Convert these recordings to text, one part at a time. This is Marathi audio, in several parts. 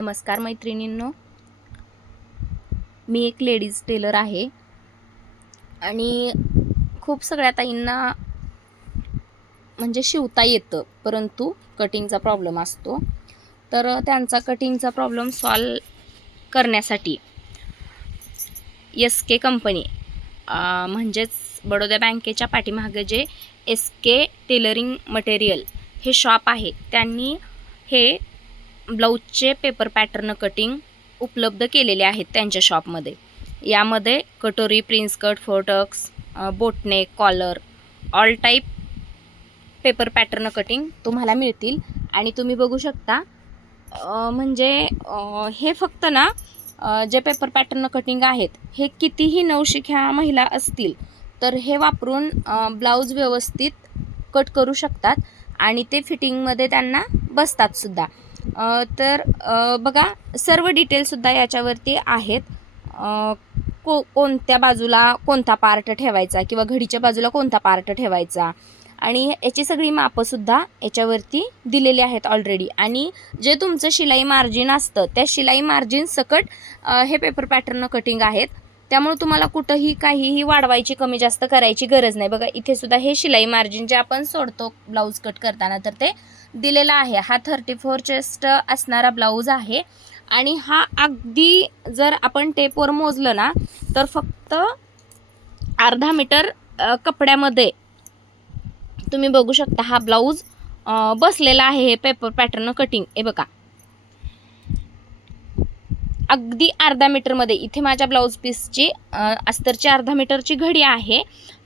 नमस्कार मैत्रिणींनो, मी एक लेडीज टेलर आहे आणि खूप सगळ्या ताईंना म्हणजे शिवता येतं, परंतु कटिंगचा प्रॉब्लेम असतो. तर त्यांचा कटिंगचा प्रॉब्लेम सॉल्व करण्यासाठी SK कंपनी म्हणजेच बडोदा बँकेच्या पाठीमागे जे SK टेलरिंग मटेरियल हे शॉप आहे, त्यांनी हे ब्लाऊजचे पेपर पॅटर्न कटिंग उपलब्ध केलेले आहेत त्यांच्या शॉपमध्ये. यामध्ये कटोरी, प्रिन्स कट, फोरटक्स, boat neck, collar, all type paper pattern cutting तुम्हाला मिळतील. आणि तुम्ही बघू शकता म्हणजे हे फक्त ना जे पेपर पॅटर्न कटिंग आहेत हे कितीही नवशिक्या महिला असतील तर हे वापरून ब्लाऊज व्यवस्थित कट करू शकतात आणि ते फिटिंगमध्ये त्यांना बसतात सुद्धा. तर बघा, सर्व डिटेलसुद्धा याच्यावरती आहेत. कोणत्या बाजूला कोणता पार्ट ठेवायचा किंवा घडीच्या बाजूला कोणता पार्ट ठेवायचा आणि याची सगळी मापंसुद्धा याच्यावरती दिलेली आहेत ऑलरेडी. आणि जे तुमचं शिलाई मार्जिन असतं त्या शिलाई मार्जिन सकट हे पेपर पॅटर्न कटिंग आहेत. त्यामुळे तुम्हाला कुठंही काहीही वाढवायची कमी जास्त करायची गरज नाही. बघा, इथे सुद्धा हे शिलाई मार्जिन जे आपण सोडतो ब्लाऊज कट करताना तर ते दिलेला आहे. हा 34 चेस्ट असणारा ब्लाऊज आहे आणि हा अगदी जर आपण टेपवर मोजलं ना तर फक्त अर्धा मीटर कपड्यामध्ये तुम्ही बघू शकता हा ब्लाऊज बसलेला आहे. हे पेपर पॅटर्न कटिंग हे बघा, अगदी अर्धा मीटरमध्ये. इथे माझ्या ब्लाऊज पीसची अस्तरची अर्धा मीटरची घडी आहे,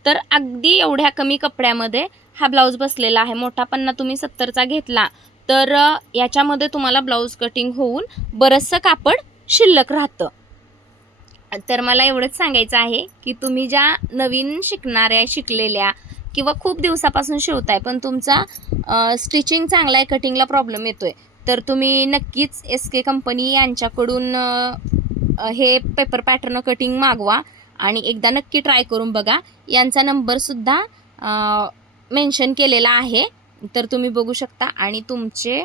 तर अगदी एवढ्या कमी कपड्यामध्ये हा ब्लाऊज बसलेला आहे. मोठा पन्ना तुम्ही 70चा घेतला तर याच्यामध्ये तुम्हाला ब्लाऊज कटिंग होऊन बरंचसं कापड शिल्लक राहतं. तर मला एवढंच सांगायचं आहे की तुम्ही ज्या नवीन शिकलेल्या किंवा खूप दिवसापासून शिवताय पण तुमचा स्टिचिंग चांगला आहे, कटिंगला प्रॉब्लेम येतोय, तर तुम्ही नक्कीच SK कंपनी यांच्याकडून हे पेपर पॅटर्न कटिंग मागवा आणि एकदा नक्की ट्राय करून बघा. यांचा नंबरसुद्धा मेन्शन केलेला आहे, तर तुम्ही बघू शकता आणि तुमचे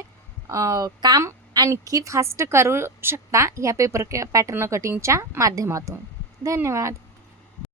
काम आणखी फास्ट करू शकता ह्या पेपर पॅटर्न कटिंगच्या माध्यमातून. धन्यवाद.